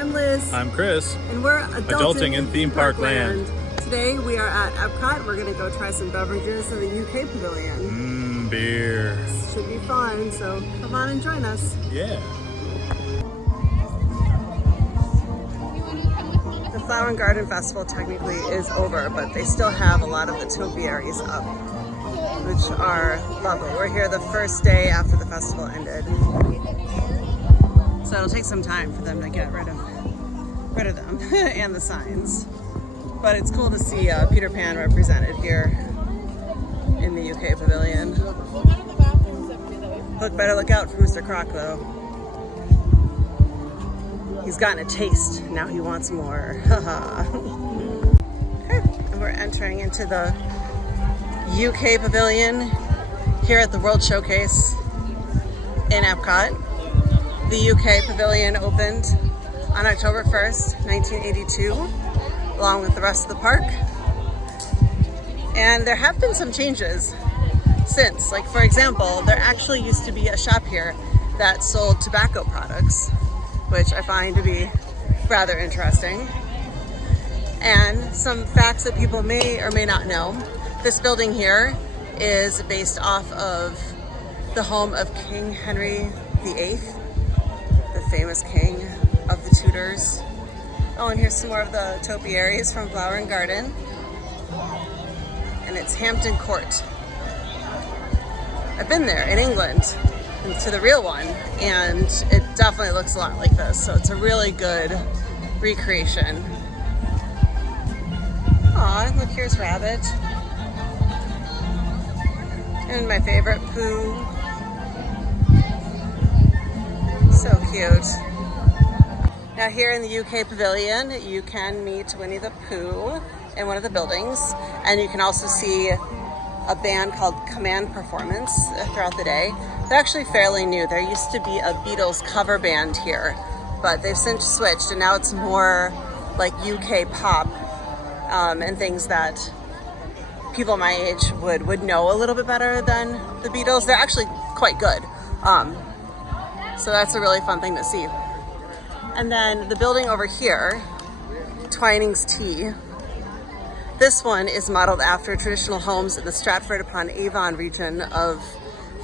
I'm Liz. I'm Chris. And we're Adulting in Theme Park Land. Today we are at Epcot. We're going to go try some beverages in the UK Pavilion. Beer. Should be fun, so come on and join us. Yeah. The Flower and Garden Festival technically is over, but they still have a lot of the topiaries up, which are lovely. We're here the first day after the festival ended. So it'll take some time for them to get rid of them and the signs. But it's cool to see Peter Pan represented here in the UK Pavilion. Better look out for Mr. Croc though. He's gotten a taste, now he wants more. Okay, and we're entering into the UK Pavilion here at the World Showcase in Epcot. The UK Pavilion opened on October 1st, 1982, along with the rest of the park. And there have been some changes since. Like, for example, there actually used to be a shop here that sold tobacco products, which I find to be rather interesting. And some facts that people may or may not know. This building here is based off of the home of King Henry VIII, the famous king of the Tudors. Oh, and here's some more of the topiaries from Flower and Garden. And it's Hampton Court. I've been there in England to the real one, and it definitely looks a lot like this. So it's a really good recreation. Aw, look, here's Rabbit. And my favorite, Pooh. So cute. Now here in the UK Pavilion, you can meet Winnie the Pooh in one of the buildings, and you can also see a band called Command Performance throughout the day. They're actually fairly new. There used to be a Beatles cover band here, but they've since switched, and now it's more like UK pop and things that people my age would know a little bit better than the Beatles. They're actually quite good. So that's a really fun thing to see. And then the building over here, Twining's Tea. This one is modeled after traditional homes in the Stratford-upon-Avon region of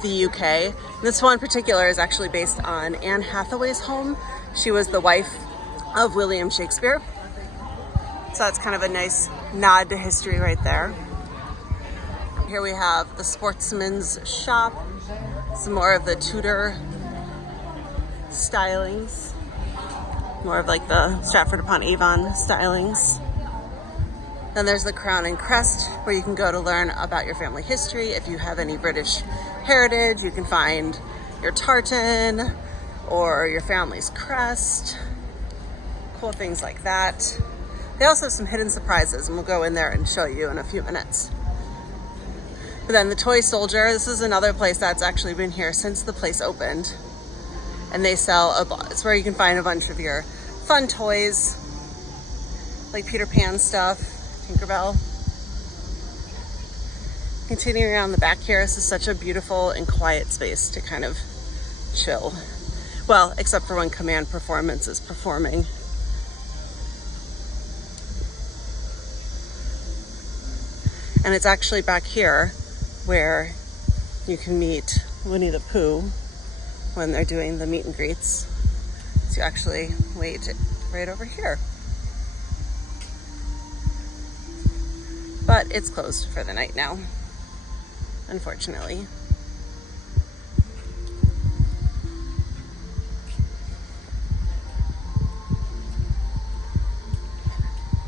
the UK. This one in particular is actually based on Anne Hathaway's home. She was the wife of William Shakespeare. So that's kind of a nice nod to history right there. Here we have the Sportsman's Shop, some more of the Tudor stylings, more of like the Stratford-upon-Avon stylings. Then there's the Crown and Crest, where you can go to learn about your family history. If you have any British heritage, you can find your tartan or your family's crest. Cool things like that. They also have some hidden surprises, and we'll go in there and show you in a few minutes. But then the Toy Soldier, this is another place that's actually been here since the place opened. And they sell it's where you can find a bunch of your fun toys, like Peter Pan stuff, Tinkerbell. Continuing around the back here, this is such a beautiful and quiet space to kind of chill. Well, except for when Command Performance is performing. And it's actually back here where you can meet Winnie the Pooh when they're doing the meet and greets. So you actually wait right over here. But it's closed for the night now, unfortunately.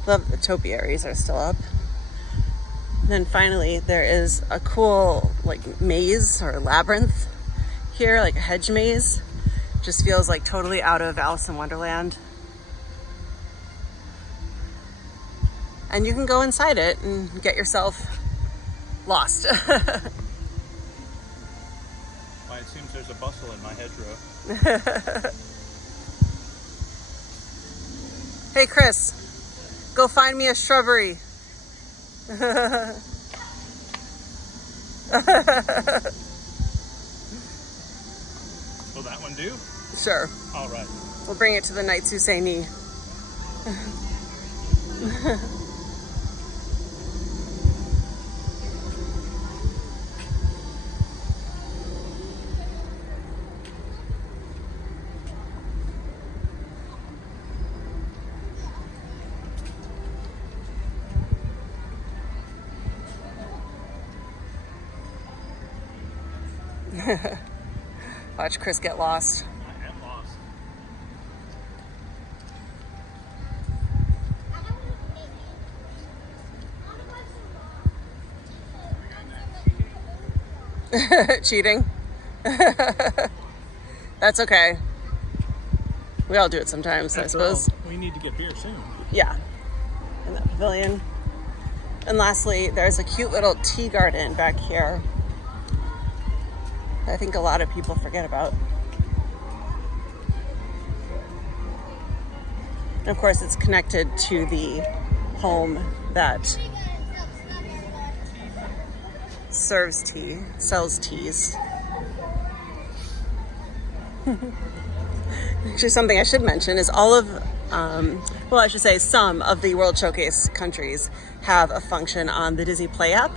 Love the topiaries are still up. And then finally, there is a cool like maze or labyrinth here, like a hedge maze. Just feels like totally out of Alice in Wonderland. And you can go inside it and get yourself lost. Why, it seems there's a bustle in my hedgerow. Hey Chris, go find me a shrubbery. Will that one do? Sure. All right. We'll bring it to the knights who say knee. Watch Chris get lost. I am lost. Cheating? That's okay. We all do it sometimes, I suppose. We need to get beer soon. Yeah. In the pavilion. And lastly, there's a cute little tea garden back here I think a lot of people forget about. And of course, it's connected to the home that serves tea, sells teas. Actually, something I should mention is all of, well, I should say some of the World Showcase countries have a function on the Disney Play app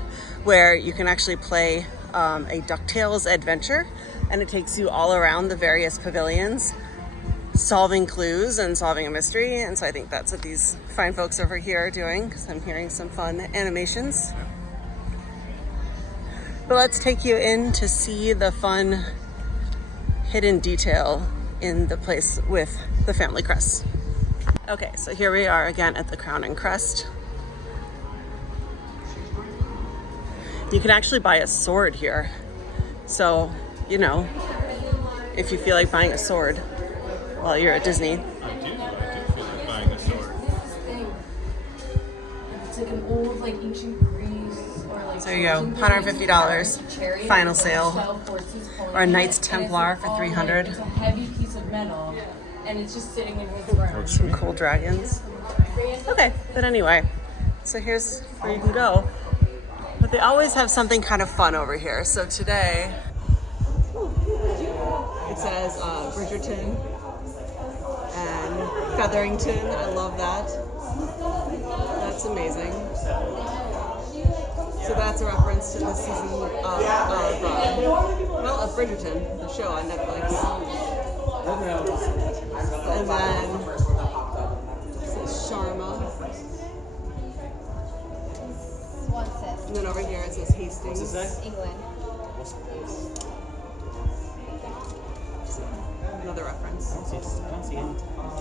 where you can actually play a DuckTales adventure, and it takes you all around the various pavilions, solving clues and solving a mystery. And so I think that's what these fine folks over here are doing, because I'm hearing some fun animations. But let's take you in to see the fun hidden detail in the place with the family crest. Okay, so here we are again at the Crown and Crest. You can actually buy a sword here. So, you know, if you feel like buying a sword while you're at Disney. I do feel like buying a sword. It's like an old, like ancient Greece or like. So there you go, $150, final sale. Or a Knights Templar for $300. It's a heavy piece of metal, and it's just sitting in his room. Some cool dragons. Okay, but anyway, so here's where you can go. But they always have something kind of fun over here. So today, it says Bridgerton and Featherington. I love that. That's amazing. So that's a reference to the season of Bridgerton, the show on Netflix. And then it says Sharma. And then over here it says Hastings. England. Another reference.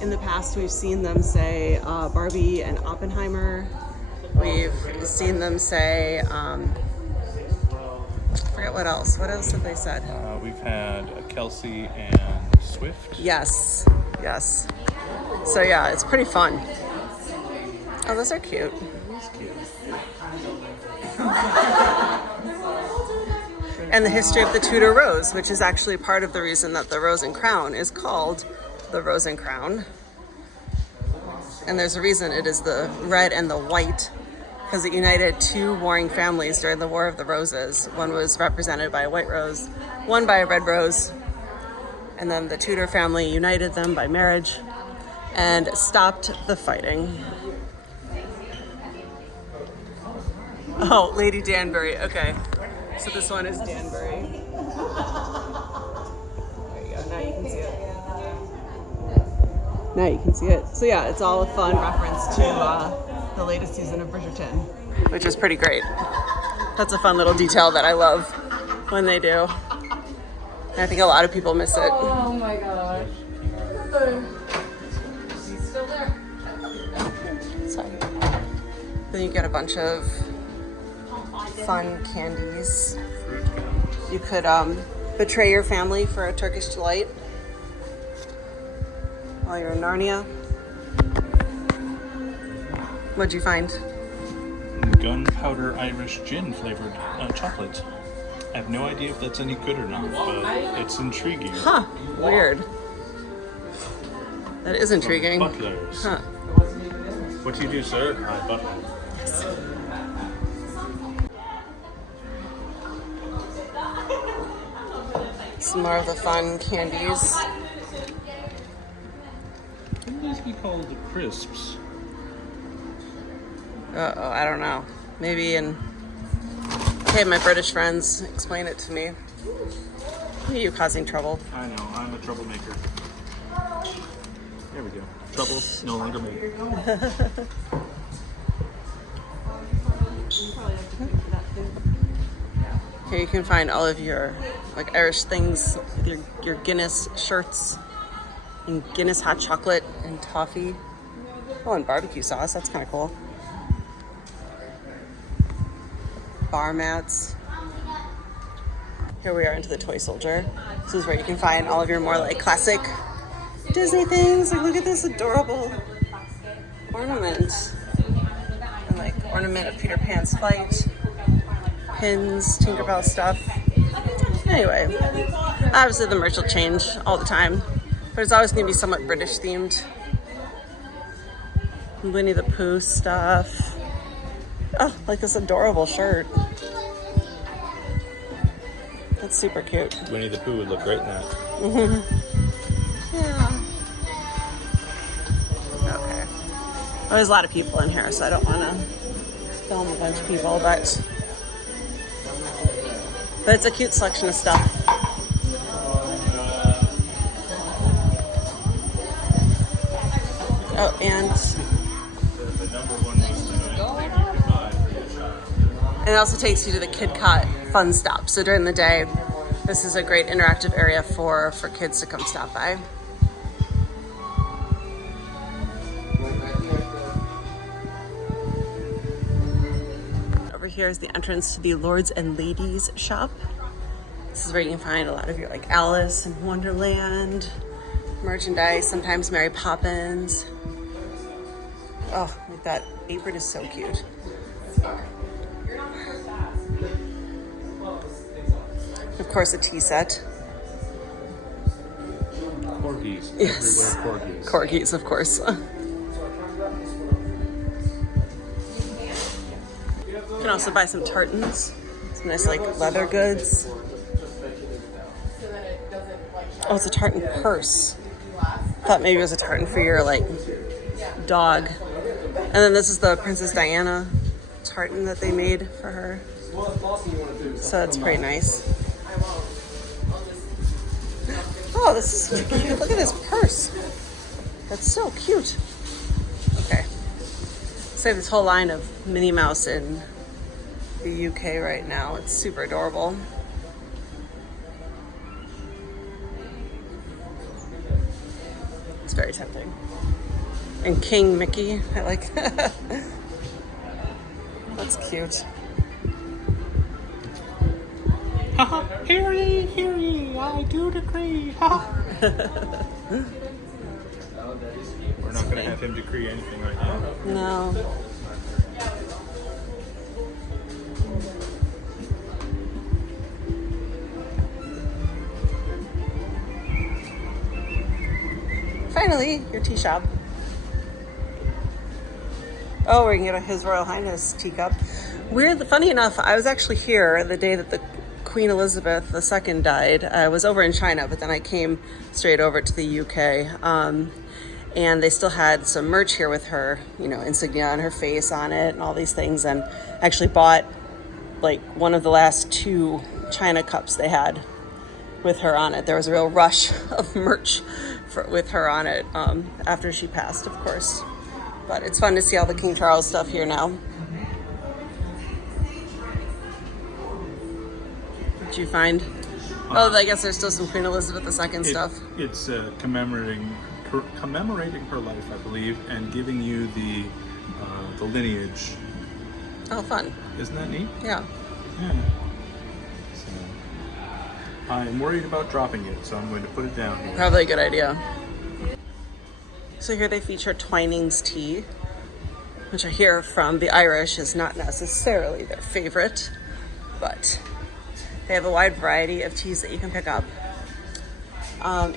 In the past, we've seen them say Barbie and Oppenheimer. We've seen them say, I forget what else. What else have they said? We've had Kelsey and Swift. Yes, yes. So yeah, it's pretty fun. Oh, those are cute. And the history of the Tudor Rose, which is actually part of the reason that the Rose and Crown is called the Rose and Crown. And there's a reason it is the red and the white, because it united two warring families during the War of the Roses. One was represented by a white rose, one by a red rose. And then the Tudor family united them by marriage and stopped the fighting. Oh, Lady Danbury, okay. So this one is Danbury. There you go, now you can see it. Now you can see it. So yeah, it's all a fun reference to the latest season of Bridgerton, which is pretty great. That's a fun little detail that I love when they do. And I think a lot of people miss it. Oh my gosh. She's still there. Sorry. Then you get a bunch of fun candies. You could betray your family for a Turkish delight while you're in Narnia. What'd you find? Gunpowder Irish gin flavored chocolate. I have no idea if that's any good or not, but it's intriguing. Huh, weird. That is intriguing. Butlers. Huh. What do you do, sir? I butler. Some more of the fun candies. Wouldn't these be called the crisps? Uh-oh, I don't know. Maybe in... Okay, my British friends, explain it to me. Are you causing trouble? I know, I'm a troublemaker. There we go. Trouble no longer made. Here you can find all of your like Irish things with your Guinness shirts and Guinness hot chocolate and toffee. Oh, and barbecue sauce. That's kind of cool. Bar mats. Here we are into the toy soldier. This is where you can find all of your more like classic Disney things. Like, look at this adorable ornament. And like ornament of Peter Pan's flight. Pins, Tinkerbell stuff. Anyway, obviously the merch will change all the time, but it's always going to be somewhat British themed. Winnie the Pooh stuff. Oh, like this adorable shirt. That's super cute. Winnie the Pooh would look great in that. Yeah. Okay. Well, there's a lot of people in here, so I don't want to film a bunch of people, but it's a cute selection of stuff. Oh, and it also takes you to the KidCot Fun Stop. So during the day, this is a great interactive area for kids to come stop by. Over here is the entrance to the Lords and Ladies shop. This is where you can find a lot of your like Alice in Wonderland merchandise, sometimes Mary Poppins. Oh, like that apron is so cute. Of course, a tea set. Corgis. Yes. Everywhere corgis. Corgis, of course. You can also buy some tartans. Some nice like leather goods. Oh, it's a tartan purse. Thought maybe it was a tartan for your like dog. And then this is the Princess Diana tartan that they made for her. So that's pretty nice. Oh, this is cute. Look at this purse. That's so cute. Okay. So they have this whole line of Minnie Mouse in the UK right now. It's super adorable. It's very tempting. And King Mickey, I like that. That's cute. Hear ye, I do decree. We're not going to have him decree anything right now. No. Finally, your tea shop. Oh, we can get a His Royal Highness teacup. Funny enough, I was actually here the day that the Queen Elizabeth II died. I was over in China, but then I came straight over to the UK. And they still had some merch here with her, you know, insignia on her face on it and all these things. And I actually bought like one of the last 2 China cups they had with her on it. There was a real rush of merch with her on it after she passed, of course. But it's fun to see all the King Charles stuff here now. What'd you find? Oh, I guess there's still some Queen Elizabeth II stuff. It's commemorating her life, I believe, and giving you the lineage. Oh, fun. Isn't that neat? Yeah. Yeah. So, I'm worried about dropping it, so I'm going to put it down here. Probably a good idea. So here they feature Twinings tea, which I hear from the Irish is not necessarily their favorite, but they have a wide variety of teas that you can pick up,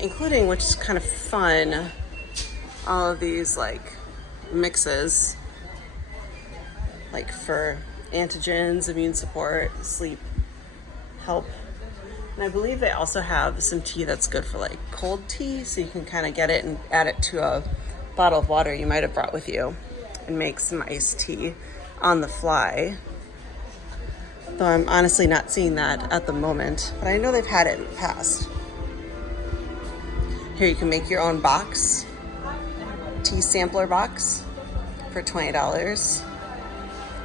including, which is kind of fun, all of these like mixes, like for antigens, immune support, sleep help. And I believe they also have some tea that's good for like cold tea, so you can kind of get it and add it to a bottle of water you might have brought with you and make some iced tea on the fly. Though I'm honestly not seeing that at the moment, but I know they've had it in the past. Here you can make your own box, tea sampler box for $20,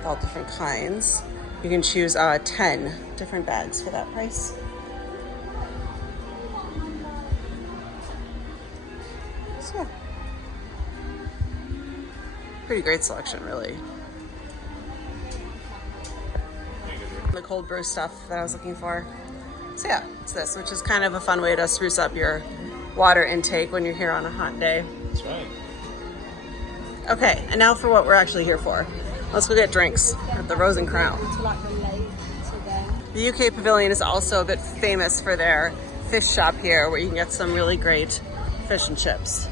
all different kinds. You can choose 10 different bags for that price. So, pretty great selection, really. The cold brew stuff that I was looking for. So yeah, it's this, which is kind of a fun way to spruce up your water intake when you're here on a hot day. That's right. Okay, and now for what we're actually here for. Let's go get drinks at the Rose and Crown. The UK Pavilion is also a bit famous for their fish shop here, where you can get some really great fish and chips.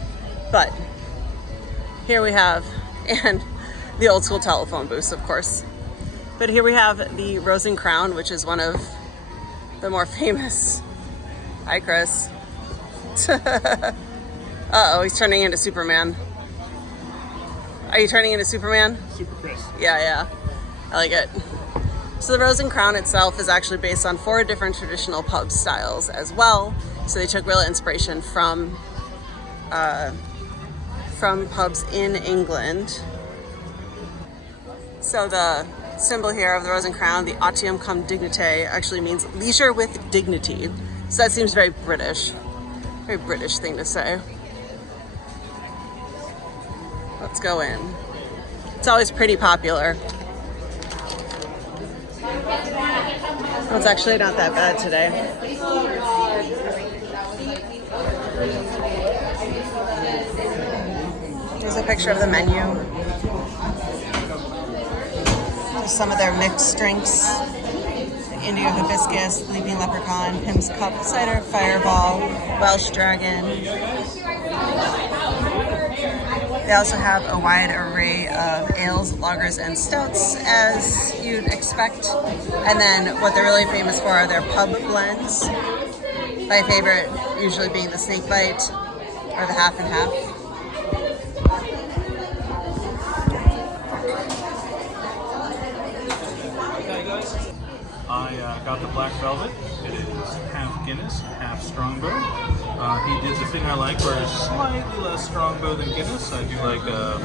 But here we have, and the old school telephone booths, of course. But here we have the Rose and Crown, which is one of the more famous. Hi, Chris. Uh-oh, he's turning into Superman. Are you turning into Superman? Super Chris. Yeah. I like it. So the Rose and Crown itself is actually based on 4 different traditional pub styles as well. So they took real inspiration from pubs in England. So the symbol here of the Rose and Crown, the Autium cum dignite, actually means leisure with dignity. So that seems very British thing to say. Let's go in. It's always pretty popular. Well, it's actually not that bad today. Here's a picture of the menu. There's some of their mixed drinks. Indigo hibiscus, Leaping Leprechaun, Pim's Cup, Cider, Fireball, Welsh Dragon. They also have a wide array of ales, lagers, and stouts, as you'd expect. And then what they're really famous for are their pub blends. My favorite usually being the snake bite or the half and half. I got the black velvet. It is half Guinness, half Strongbow. He did the thing I like, where it's slightly less Strongbow than Guinness. I do like a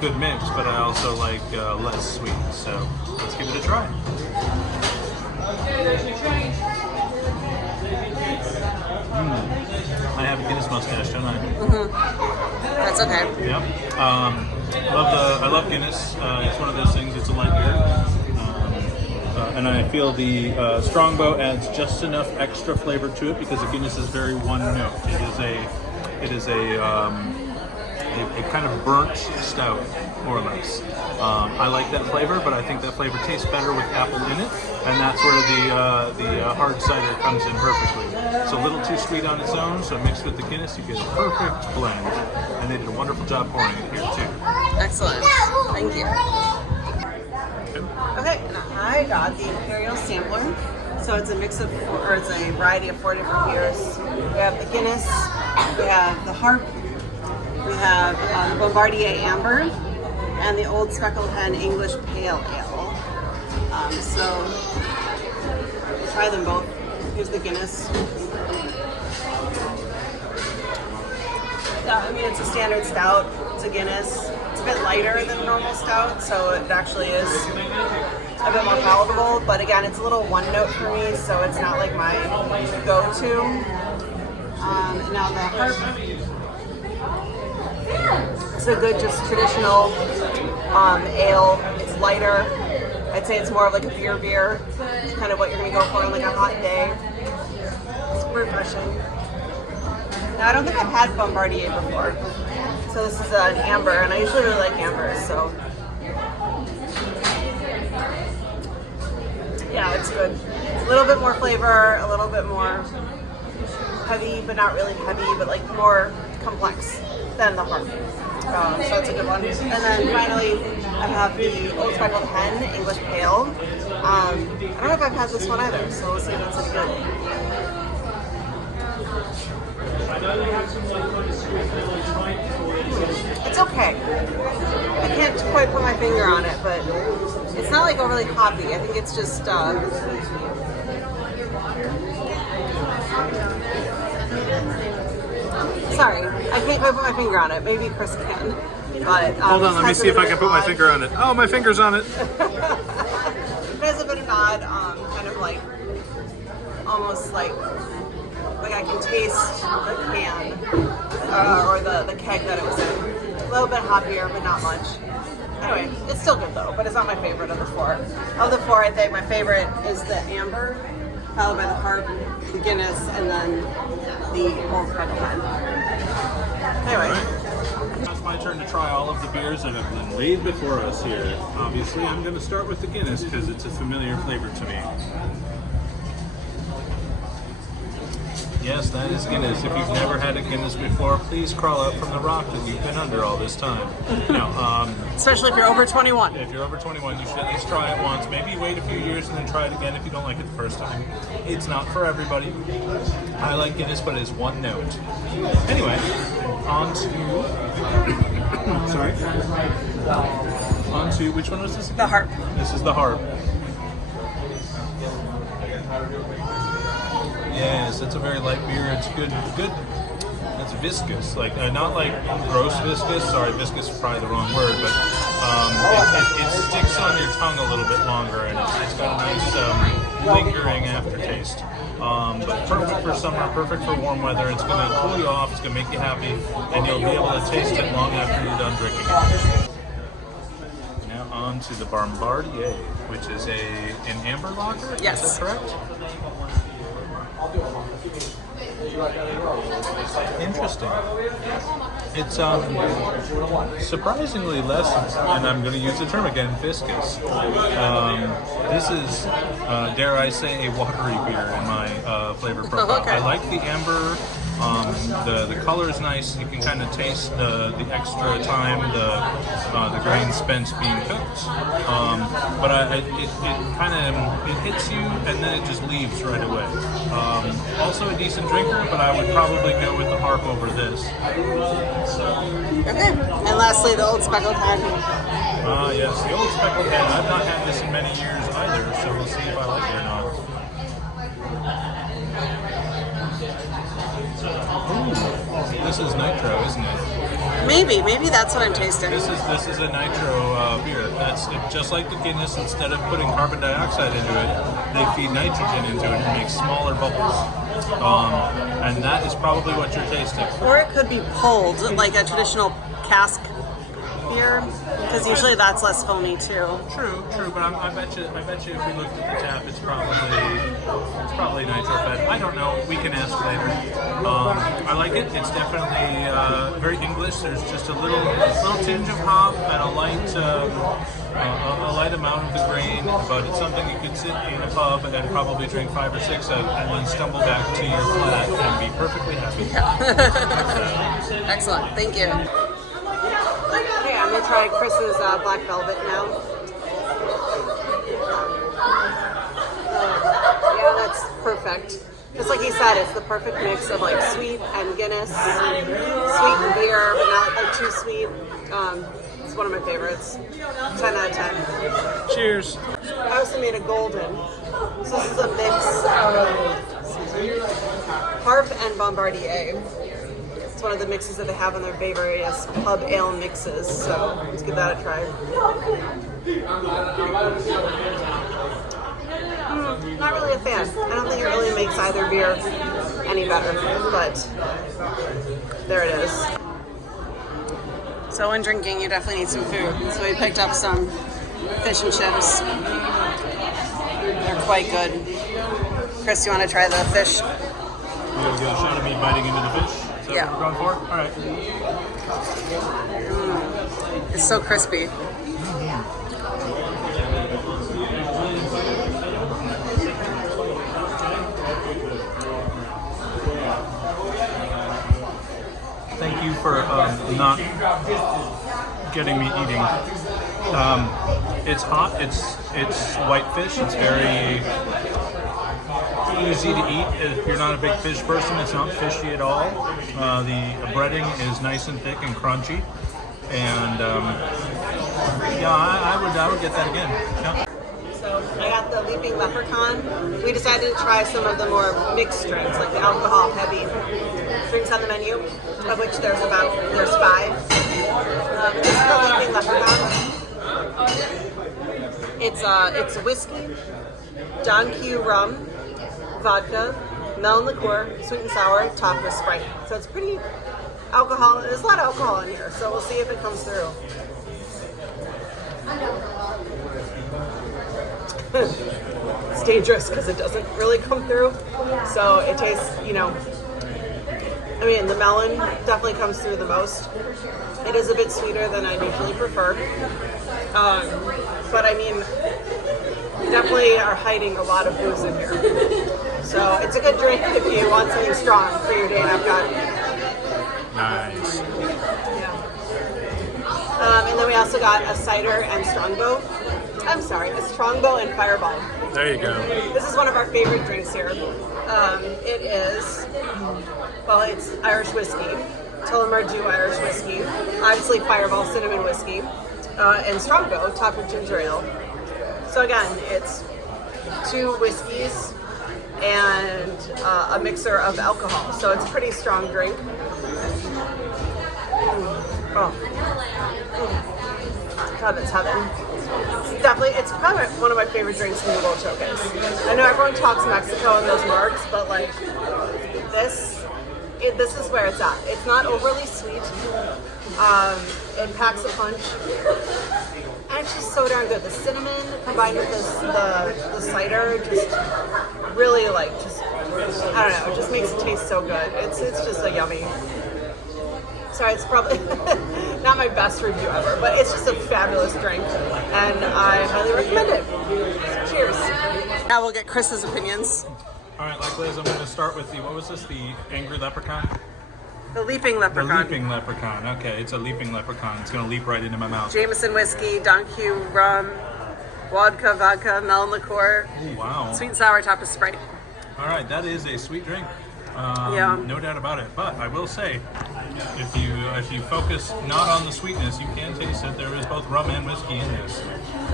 good mix, but I also like less sweet. So let's give it a try. I have a Guinness mustache, don't I? Mm-hmm. That's okay. Yep. I love Guinness. It's one of those things. It's a light beer. And I feel the Strongbow adds just enough extra flavor to it, because the Guinness is very one note. It is a kind of burnt stout, more or less. I like that flavor, but I think that flavor tastes better with apple in it, and that's where the hard cider comes in perfectly. It's a little too sweet on its own, so mixed with the Guinness, you get a perfect blend. And they did a wonderful job pouring it here too. Excellent. Thank you. Okay, and I got the Imperial Sampler. So it's a mix of, or it's a variety of 4 different beers. We have the Guinness, we have the Harp, we have the Bombardier Amber, and the Old Speckled Hen English Pale Ale. So we'll try them both. Here's the Guinness. Yeah, I mean, it's a standard stout. It's a Guinness. It's a bit lighter than a normal stout, so it actually is a bit more palatable. But again, it's a little one note for me, so it's not like my go-to. Now the Harp, it's a good, just traditional ale. It's lighter. I'd say it's more of like a beer. It's kind of what you're gonna go for on like a hot day. It's refreshing. Now, I don't think I've had Bombardier before. So this is an amber, and I usually really like ambers, so. Yeah, it's good. A little bit more flavor, a little bit more heavy, but not really heavy, but like more complex than the Harp. So it's a good one. And then finally, I have the Old Speckled Hen English Pale. I don't know if I've had this one either, so we'll see if it's any good. finger on it, but it's not like overly hoppy. I think it's just sorry, I can't quite put my finger on it. Maybe Chris can. But Hold on, let me see if I can put my finger on it. Oh, my finger's on it. It has a bit of an odd, kind of like, almost like I can taste the can or the keg that it was in. A little bit hoppier, but not much. Anyway, it's still good though, but it's not my favorite of the four. Of the four, I think my favorite is the amber, followed by the harp, the Guinness, and then the Old Speckled Hen. Anyway. It's my turn to try all of the beers that have been laid before us here. Obviously, I'm going to start with the Guinness because it's a familiar flavor to me. Yes, that is Guinness. If you've never had a Guinness before, please crawl out from the rock that you've been under all this time. Now, especially if you're over 21. If you're over 21, you should at least try it once. Maybe wait a few years and then try it again if you don't like it the first time. It's not for everybody. I like Guinness, but it is one note. Anyway, on to... sorry. On to... Which one was this again? The harp. This is the harp. Yes, it's a very light beer. It's good. It's viscous, like not like gross viscous. Sorry, viscous is probably the wrong word, but it sticks on your tongue a little bit longer, and it's got a nice lingering aftertaste. But perfect for summer, perfect for warm weather. It's going to cool you off. It's going to make you happy, and you'll be able to taste it long after you're done drinking it. Now on to the Bombardier, which is an amber lager. Yes. Is that correct? Interesting. It's surprisingly less, and I'm going to use the term again, viscous. This is, dare I say, a watery beer in my flavor profile. Okay. I like the amber. The color is nice. You can kind of taste the extra time the grain spent being cooked. But it kind of hits you and then it just leaves right away. Also a decent drinker, but I would probably go with the harp over this. Okay. And lastly, the Old Speckled Hen. Yes, the Old Speckled Hen. I've not had this in many years either, so we'll see if I like it or not. Ooh, this is nitro, isn't it? Maybe that's what I'm tasting. This is a nitro beer. That's just like the Guinness. Instead of putting carbon dioxide into it, they feed nitrogen into it and make smaller bubbles. And that is probably what you're tasting. Or it could be pulled, like a traditional cask beer, because usually that's less foamy too. True, but I bet you if we looked at the tap, it's probably nitro fed. I don't know. We can ask later. I like it. It's definitely very English. There's just a little tinge of hop and a light amount of the grain, but it's something you could sit in a pub and probably drink 5 or 6 of, and then stumble back to your flat and be perfectly happy. Excellent. Thank you. Okay, I'm gonna try Chris's Black Velvet now. Yeah, that's perfect. Just like he said, it's the perfect mix of like sweet and Guinness, sweet and beer, but not like too sweet. It's one of my favorites. 10 out of 10. Cheers. I also made a golden. So this is a mix of harp and Bombardier. It's one of the mixes that they have in their various pub ale mixes, so let's give that a try. Not really a fan. I don't think it really makes either beer any better, but there it is. So when drinking, you definitely need some food. So we picked up some fish and chips. They're quite good. Chris, you want to try the fish? You want to get a shot of me biting into the fish? Is that what we're going for? All right. It's so crispy. Thank you for not getting me eating. It's hot. It's white fish. It's very easy to eat. If you're not a big fish person, it's not fishy at all. The breading is nice and thick and crunchy. And yeah, I would get that again. Yeah. So I got the Leaping Leprechaun. We decided to try some of the more mixed drinks, like the alcohol-heavy drinks on the menu, of which there's 5. This is the Leaping Leprechaun. It's whiskey, Don Q rum, vodka, melon liqueur, sweet and sour, topped with Sprite. So it's pretty alcohol. There's a lot of alcohol in here, so we'll see if it comes through. It's dangerous because it doesn't really come through. So it tastes, I mean, the melon definitely comes through the most. It is a bit sweeter than I usually prefer. But I mean, we definitely are hiding a lot of booze in here. So it's a good drink if you want something strong for your day in Epcot. Nice. Yeah. And then we also got a cider and strongbow. I'm sorry, a strongbow and fireball. There you go. This is one of our favorite drinks here. It is, it's Irish whiskey, Tullamore Dew Irish whiskey, obviously fireball cinnamon whiskey, and strongbow topped with ginger ale. So again, it's 2 whiskeys and a mixer of alcohol. So it's a pretty strong drink. God, it's heaven. It's probably one of my favorite drinks in the World Showcase. I know everyone talks Mexico and those marks, but like this is where it's at. It's not overly sweet. It packs a punch. And it's just so darn good. The cinnamon combined with the cider just really I don't know, it just makes it taste so good. It's just a yummy. Sorry, it's probably not my best review ever, but it's just a fabulous drink, and I highly recommend it. Cheers. Now we'll get Chris's opinions. All right, like Liz, I'm going to start with the Angry Leprechaun? The Leaping Leprechaun. The Leaping Leprechaun. Okay, it's a Leaping Leprechaun. It's going to leap right into my mouth. Jameson whiskey, Don Q rum, vodka, melon liqueur. Oh, wow. Sweet and sour topped with Sprite. All right, that is a sweet drink. No doubt about it. But I will say, if you focus not on the sweetness, you can taste it. There is both rum and whiskey in this.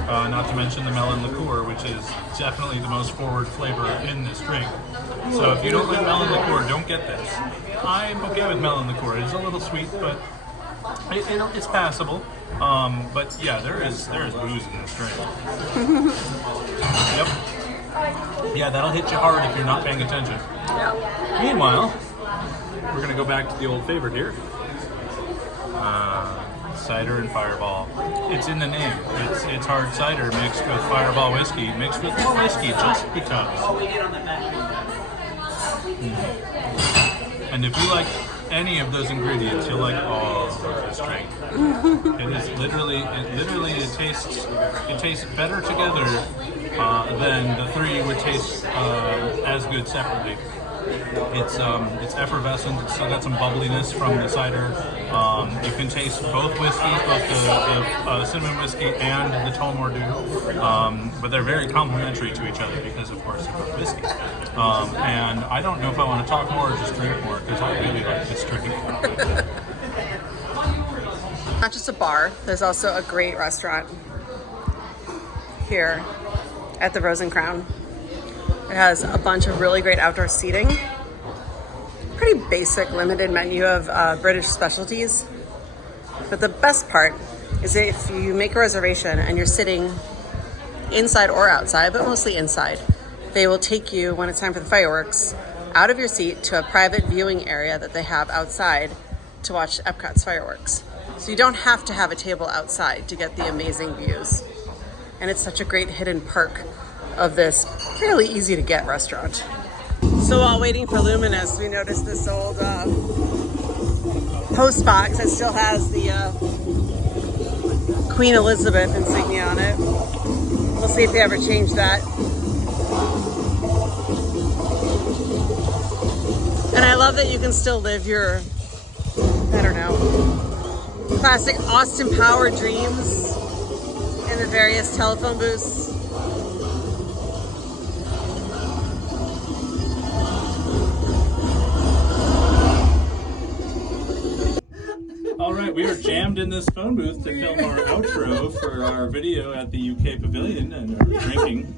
Not to mention the melon liqueur, which is definitely the most forward flavor in this drink. So if you don't like melon liqueur, don't get this. I'm okay with melon liqueur. It's a little sweet, but it's passable. But yeah, there is booze in this drink. Yep. Yeah, that'll hit you hard if you're not paying attention. Yeah. Meanwhile, we're going to go back to the old favorite here. Cider and Fireball. It's in the name. It's hard cider mixed with Fireball whiskey, mixed with more whiskey just because. And if you like any of those ingredients, you'll like all of this drink. It tastes better together than the 3 would taste as good separately. It's effervescent. It's still got some bubbliness from the cider. You can taste both whiskeys, both the cinnamon whiskey and the Tullamore Dew, but they're very complementary to each other because, of course, they're both whiskey. And I don't know if I want to talk more or just drink more because I really like this drink. Not just a bar, there's also a great restaurant here at the Rose and Crown. It has a bunch of really great outdoor seating. Pretty basic, limited menu of British specialties. But the best part is if you make a reservation and you're sitting inside or outside, but mostly inside, they will take you, when it's time for the fireworks, out of your seat to a private viewing area that they have outside to watch Epcot's fireworks. So you don't have to have a table outside to get the amazing views. And it's such a great hidden perk of this fairly easy to get restaurant. So while waiting for Luminous, we noticed this old post box that still has the Queen Elizabeth insignia on it. We'll see if they ever change that. And I love that you can still live your, I don't know, classic Austin Power dreams in the various telephone booths. All right, we are jammed in this phone booth to film our outro for our video at the UK Pavilion and our drinking.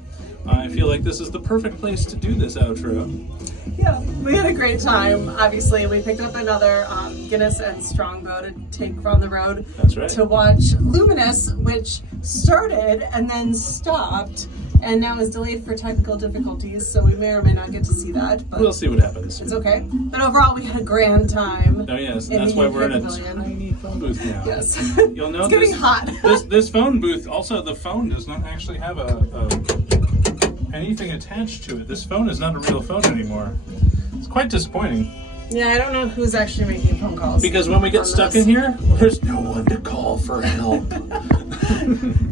I feel like this is the perfect place to do this outro. Yeah, we had a great time. Obviously, we picked up another Guinness and Strongbow to take from the road. That's right. To watch Luminous, which started and then stopped, and now is delayed for technical difficulties. So we may or may not get to see that. But We'll see what happens. it's okay. But overall, we had a grand time. Oh yes, in and that's the why UK we're in a Pavilion. tiny phone booth now. Yes, You'll notice it's getting hot. this phone booth. Also, the phone does not actually have anything attached to it. This phone is not a real phone anymore. It's quite disappointing. Yeah, I don't know who's actually making phone calls. Because when we get stuck in here, there's no one to call for help.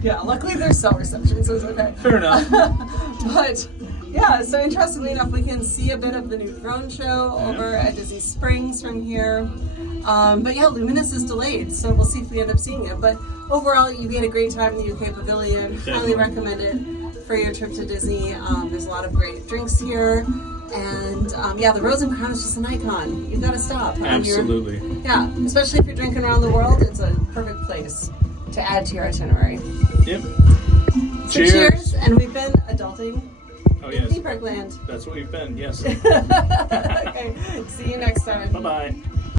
Yeah, luckily there's cell reception, so it's okay. Fair enough. But yeah, so interestingly enough, we can see a bit of the new drone show over at Disney Springs from here. But yeah, Luminous is delayed, so we'll see if we end up seeing it. But overall, you had a great time in the UK Pavilion. Highly recommend it for your trip to Disney. There's a lot of great drinks here. And yeah, the Rose and Crown is just an icon. You've got to stop. Absolutely. Yeah, especially if you're drinking around the world, it's a perfect place to add to your itinerary. Yep. So cheers, and we've been adulting Oh in yes. Theme Park Land. That's what we've been. Yes. Okay, see you next time. Bye bye.